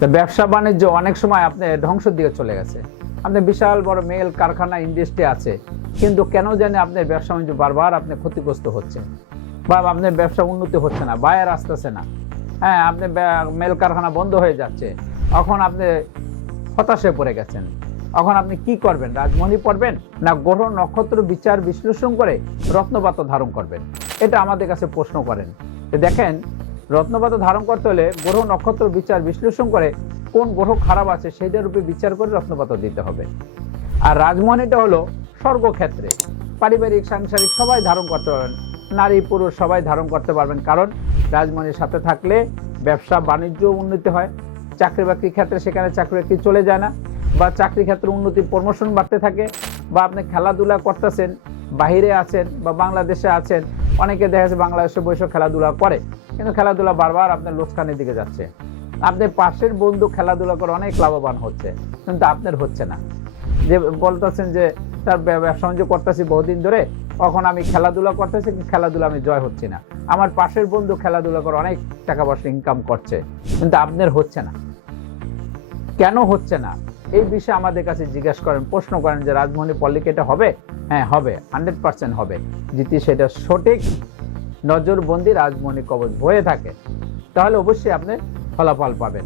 তো ব্যবসা বাণিজ্য অনেক সময় আপনি ধ্বংসের দিকে চলে গেছে। আপনি বিশাল বড় মেল কারখানা ইন্ডাস্ট্রি আছে, কিন্তু কেন জানি আপনার ব্যবসা বাণিজ্য বারবার আপনি ক্ষতিগ্রস্ত হচ্ছে বা আপনার ব্যবসা উন্নতি হচ্ছে না, বায়ার আসতেছে না। হ্যাঁ আপনি মেল কারখানা বন্ধ হয়ে যাচ্ছে এখন আপনি হতাশে পড়ে গেছেন এখন আপনি কি করবেন রাজমণি পড়বেন, না গ্রহ নক্ষত্র বিচার বিশ্লেষণ করে রত্নপাত ধারণ করবেন? এটা আমাদের কাছে প্রশ্ন করেন। দেখেন রত্নপাত ধারণ করতে হলে গ্রহ নক্ষত্র বিচার বিশ্লেষণ করে কোন গ্রহ খারাপ আছে সেইটার উপরে বিচার করে রত্নপাত দিতে হবে। আর রাজমণিটা হলো স্বর্গক্ষেত্রে। পারিবারিক, সাংসারিক সবাই ধারণ করতে পারবেন। নারী, পুরুষ সবাই ধারণ করতে পারবেন। কারণ রাজমণির সাথে থাকলে ব্যবসা বাণিজ্য উন্নতি হয়। চাকরি বাকরি ক্ষেত্রে সেখানে চাকরি বাকরি চলে যায় না। বা চাকরি ক্ষেত্রে উন্নতি প্রমোশন বাড়তে থাকে। বা আপনি খেলাধুলা করতেছেন বাইরে আছেন বা বাংলাদেশে আছেন। অনেকে দেখা যাচ্ছে বাংলাদেশে বসে খেলাধুলা করে। কিন্তু খেলাধুলা বারবার আপনার লোকসানের দিকে যাচ্ছে। আপনার পাশের বন্ধু খেলাধুলা করে অনেক লাভবান হচ্ছে, কিন্তু আপনার হচ্ছে না। যে বলতেছেন যে তার ব্য- ব্যবসা বাণিজ্য করতেছি বহুদিন ধরে, কখন আমি খেলাধুলা করতেছি খেলাধুলা আমি জয় হচ্ছি না। আমার পাশের বন্ধু খেলাধুলা করে অনেক টাকা পয়সা ইনকাম করছে, কিন্তু আপনার হচ্ছে না। কেন হচ্ছে না? এই বিষয়ে আমাদের কাছে জিজ্ঞেস করেন, প্রশ্ন করেন যে রাজমোহনী পল্লী এটা হবে? হ্যাঁ হবে হান্ড্রেড পার্সেন্ট হবে। যদি সেটা সঠিক নজরবন্দি রাজমণি কবচ হয়ে থাকে তাহলে অবশ্যই আপনি ফলাফল পাবেন।